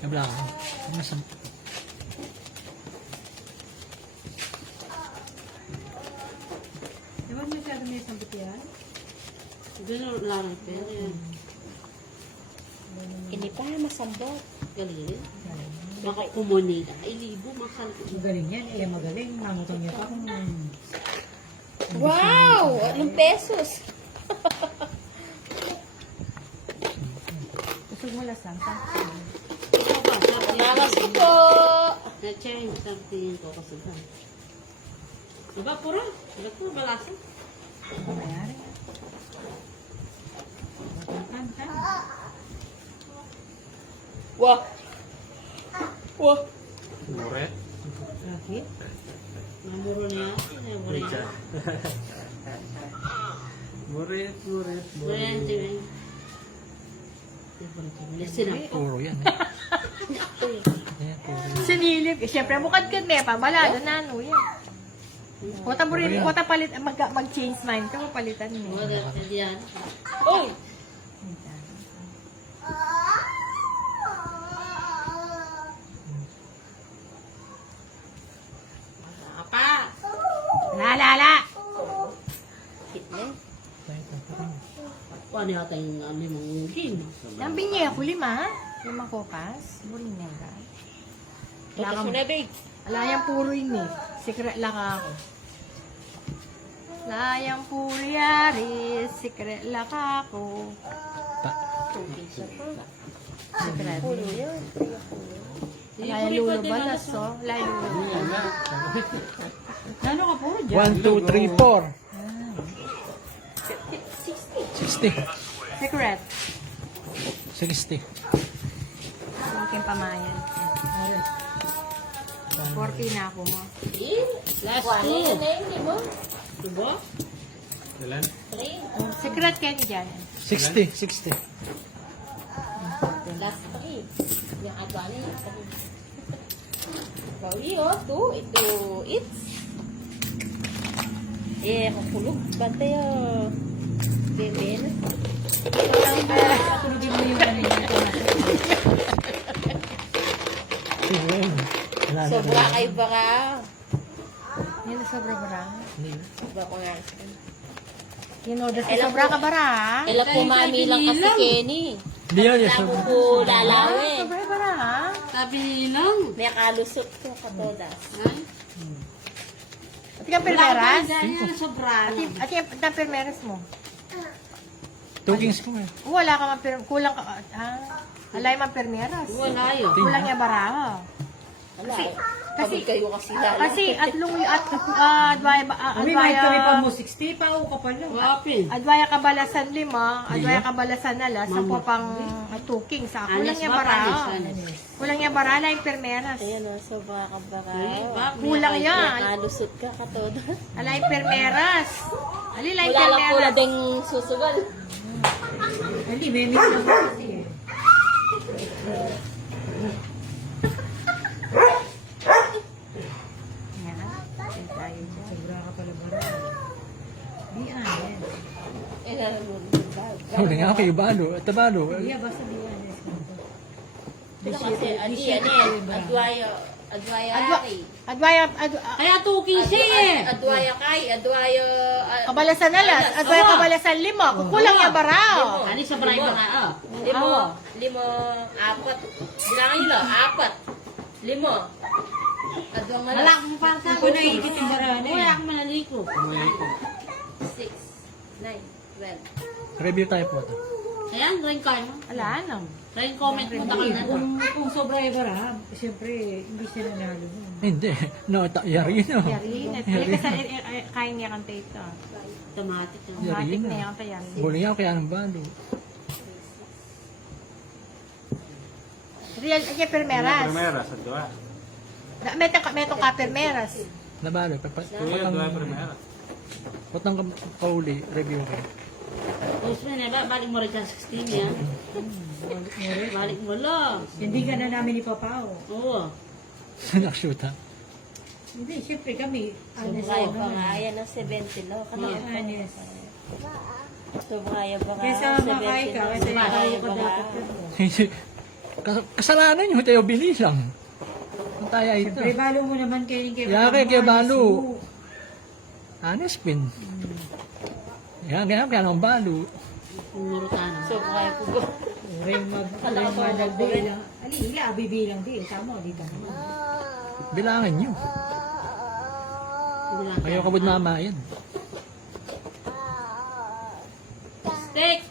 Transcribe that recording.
Kabla ko. Masam. Di ba masyado may sambit yan? Ganun lang ang pera yan. Hindi pa masambot. Galing. Baka kumunita. Ay, libo, mahal. Magaling yan. Eh, magaling. Mangutang niya pa kung... Wow! 8 pesos. Kusog mo lasang. Ikaw ba? Salamat po. Na-change something ko kasi ba? Diba, pura? Diba, pura balasa? Mayari. Kan. Wah. Wah. Muret. Bakit? Namuro niya. Namuro niya. Muret. Namuro yan, Jimmy. Listen up. Puro yan. Ayan, puro. Sinilip. Eh, siyempre, bukad-kad may pabalado na ano yan. Kota mo rin, kota palit, mag-change mind ka, mapalitan mo. Wala, hindi yan. Oh! Apa? La. Fitness. Paano yata yung limang game? Nambing niya ako 5. 5 kokas. Burin niya ka. Tutas mo na, babe. Alayang puro yun eh. Secret lang ako. Layang puro yari. Secret lang ako. Secret. Pulo yun. Layang lulo balas oh. Layang lulo. Ano ka puro dyan? 1, 2, 3, 4. 60. Secret. 60. Aking pamayan. 40 na ako mo. Last Ano two. yun na yun, di mo? Diba? Ilan? 3. Secret kayo dyan. 60. Last 3. Yung ato ano yung 3. Bawi oh, 2. Ito, it's. Eh, kukulog. Bantay oh. Beben. Patulogin mo yung ano yung Sobra kayo baka. Yan na sobra bara. Sobra ko nga. Yan order sa sobra ka bara. Kala po mami lang kasi Kenny. Hindi yan. Yes, Ako po lalawin. Sobra bara ha. Sabi nilang. May kalusot ko katodas. Ay, At yung permeras. yan sobrano. At yung permeras mo. 2 kings ko eh. Wala ka man kulang ka. Alay man permeras. Wala yun. Kulang niya bara. Wala. Kasi kayo kasi lalo. Kasi Uy, may kami pa mo adwaya 60 pa o ka pala. Wapin. adwaya kabalasan 5, adwaya kabalasan nala, sa pang tuking sa kulang niya bara. Kulang niya bara la yung permeras. Ayan o, sobra ka baka. Kulang May yan. kalusot ka katodas. Alay permeras. Ali la yung Wala lang pula permeras. ding susugal. Hindi, may mix na ba kasi eh. Yan. Yan tayo dyan. Sobra ka pala ba? Di anes. Eh, nalamun. Huli nga ako yung balo. Tabalo. Di basta di anes. Ito kasi, adwaya ari. Adwaya Kaya tuking siya eh. Adwaya kay, adwaya... kabalasan nala, adwaya kabalasan 5. Kulang niya bara. Ano sa baray ba nga? Limo, apat. Bilangan nyo lang, 4. 5. Adwang Wala malas. akong parang Ako naikit yung barana Wala eh. akong manaliko. 6, 9, 12. Review tayo po. Ayan, rin kayo. Wala na. Rin comment mo tayo na to. Kung sobra yung bara, siyempre, hindi siya nanalo mo. Hindi. No, yari yun. Yari na. Kasi kain niya kang ito. Automatic. Matik na yan kaya. Huli nga ako kaya ng balo. Real, kaya permeras. Primeras, dua. Metong ka permeras. Nabalo. Tuyo, dua primeras. Patang kauli. Review ko. Tapos mo na ba, balik mo rin sa 16 yan. Balik mo lang. Hindi ka na namin ipapao. Oo. Nakashoot ha. Hindi, siyempre kami, anes Sobraya ako ba nga, naman. yan ang 70 lang. Hindi, anes. Sobraya ba nga, Kesa makay ka, kasi Sobraya nakaya ka ba nga. dapat yun. Kasalanan nyo, tayo binisang. Ang tayo ito. Siyempre, balo mo naman kayo kay Yake, kay balo. Honest pin. Yan, ganyan kaya ng balo. Pumurutana. So, kaya po ba? Madagdi lang. Alila, bibilang di. Tama, di ka naman. Bilangan nyo. Ayaw kabod mama yan. Steak!